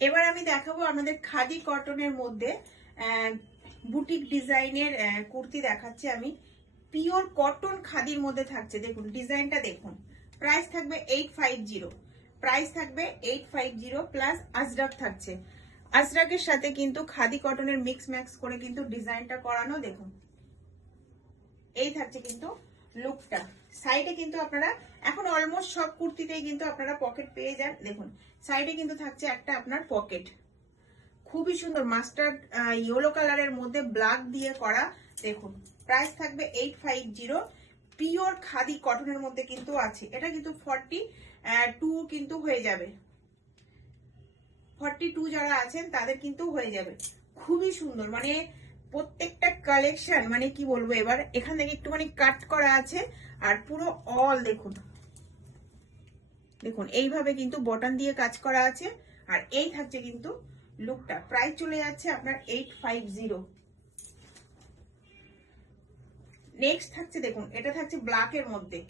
এবার আমি দেখাবো আপনাদের খাদি কটনের মধ্যে বুটিক ডিজাইনের কুর্তি দেখাচ্ছি আমি। পিওর কটন খাদির মধ্যে থাকছে, দেখুন ডিজাইনটা দেখুন। প্রাইস থাকবে 850, প্রাইস থাকবে 850 প্লাস আজরাক থাকছে। আজরাকের সাথে কিন্তু খাদি কটনের মিক্স ম্যাক্স করে কিন্তু ডিজাইনটা করানো, দেখুন এই থাকছে কিন্তু লুকটা। সাইডে কিন্তু আপনারা এখন অলমোস্ট সব কুর্তিতেই কিন্তু আপনারা পকেট পেয়ে যান, দেখুন সাইডে কিন্তু থাকছে একটা আপনার পকেট, খুবই সুন্দর মাস্টার্ড ইয়েলো কালারের মধ্যে ব্ল্যাক দিয়ে করা, দেখুন প্রাইস থাকবে 850। পিওর খাদি কটনের মধ্যে কিন্তু আছে, এটা কিন্তু 42 কিন্তু হয়ে যাবে, 42 যারা আছেন তাদের কিন্তু হয়ে যাবে। খুবই সুন্দর, মানে প্রত্যেকটা কালেকশন মানে কি বলবো, এবার এখান থেকে একটুখানি কাট করা আছে আর পুরো অল দেখুন, দেখুন এইভাবে কিন্তু বটন দিয়ে কাজ করা আছে। আর এই থাকছে কিন্তু লুকটা। প্রাইস চলে যাচ্ছে আপনার 850। নেক্সট থাকছে দেখুন, এটা থাকছে ব্ল্যাক এর মধ্যে,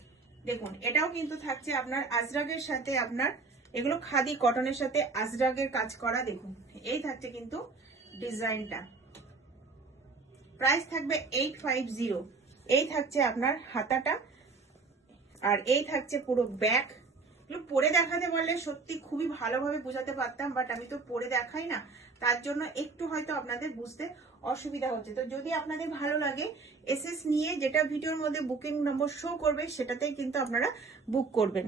দেখুন এটাও কিন্তু থাকছে আপনার আজরাগের সাথে, আপনার এগুলো খাদি কটনের সাথে আজরাগের কাজ করা, দেখুন এই থাকছে কিন্তু ডিজাইনটা। প্রাইস থাকবে 850। এই থাকছে আপনার হাতাটা আর এই থাকছে পুরো ব্যাক। এগুলো পরে দেখাতে বললে সত্যি খুবই ভালোভাবে বোঝাতে পারতাম, বাট আমি তো পরে দেখাই না, তার জন্য একটু হয়তো আপনাদের বুঝতে অসুবিধা হচ্ছে। তো যদি আপনাদের ভালো লাগে এসএস নিয়ে যেটা ভিডিওর মধ্যে বুকিং নম্বর শো করবে সেটাতেই কিন্তু আপনারা বুক করবেন।